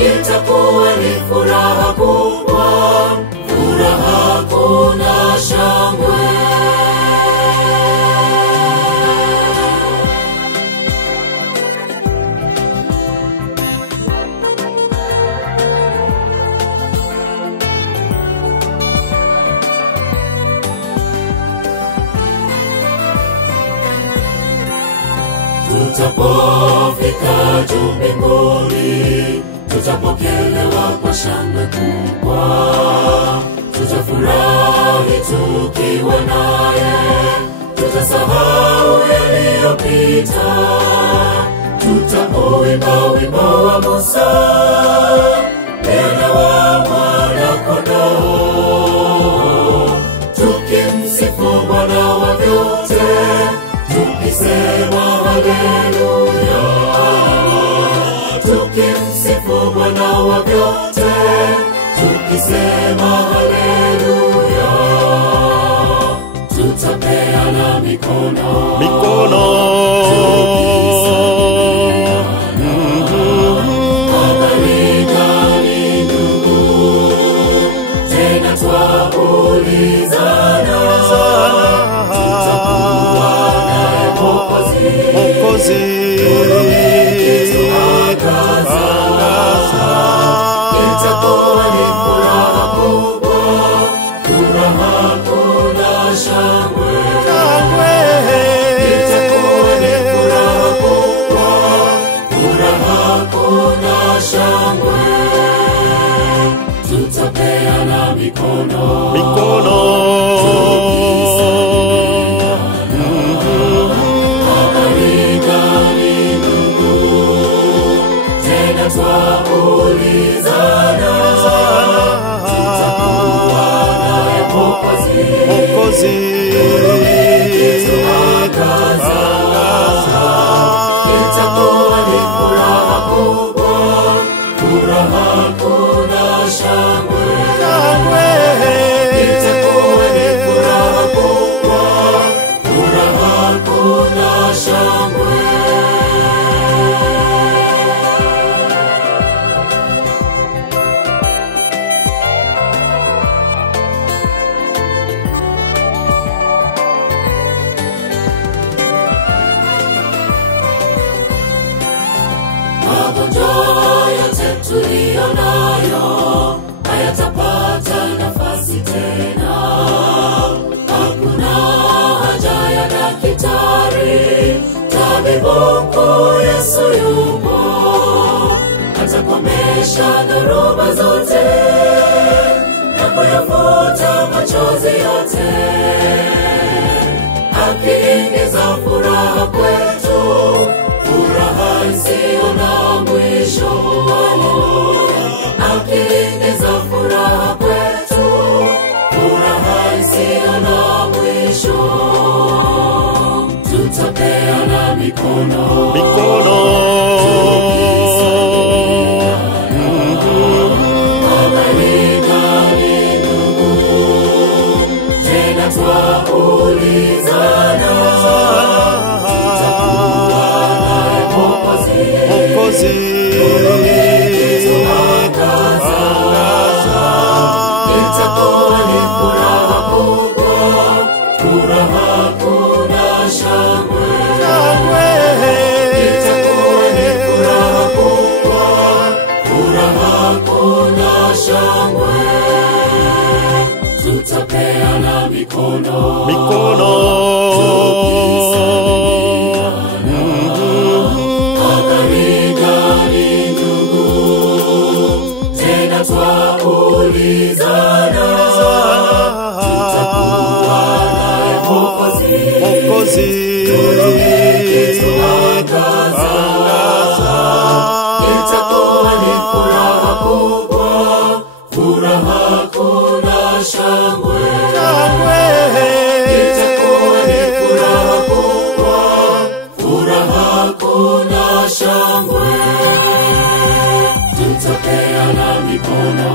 itakuwa ni furaha kubwa, furaha kuna shangwe. Tutapofika juu mbinguni, tutapokelewa kwa shangwe kubwa. Tutafurahi tukiwa naye, tutasahau yaliyopita. Tutauimba wimbo wa Musa, mbele wa Mwana-Kondoo, tukimsifu Bwana wa vyote, tukisema haleluya. Tukimsifu Bwana wa vyote, tukisema haleluya. Tutapeana mikono, habari gani ndugu, tena twaulizana, tutakuwa naye Mwokozi, itakuwa ni furaha kubwa, furaha kuna shangwe. Itakuwa ni furaha kubwa, furaha kuna shangwe. Tutapeana mikono, habari gani ndugu, tena twaulizana, tutakuwa naye Mwokozi, itakuwa ni furaha kubwa, furaha kuna shangwe. Itakuwa ni furaha kubwa, furaha kuna shangwe. Magonjwa yote tuliyo nayo hayatapata nafasi tena. Hakuna haja ya daktari, tabibu mkuu Yesu yupo, atakomesha dhoruba zote na kuyafuta machozi yote, akiingiza furaha kwetu, furaha isiyo na mwisho. Akiingiza furaha kwetu, furaha isiyo na mwisho. Tutapeana mikono, habari gani ndugu, tena twaulizana, tutakuwa naye Mwokozi, itakuwa ni furaha kubwa, furaha kuna shangwe. Itakuwa ni furaha kubwa, furaha kuna shangwe. Tutapeana mikono, habari gani ndugu, tena twaulizana, tutakuwa naye Mwokozi, itakuwa ni furaha kubwa, furaha kuna shangwe. Itakuwa ni furaha kubwa, furaha kuna shangwe. Tutapeana mikono,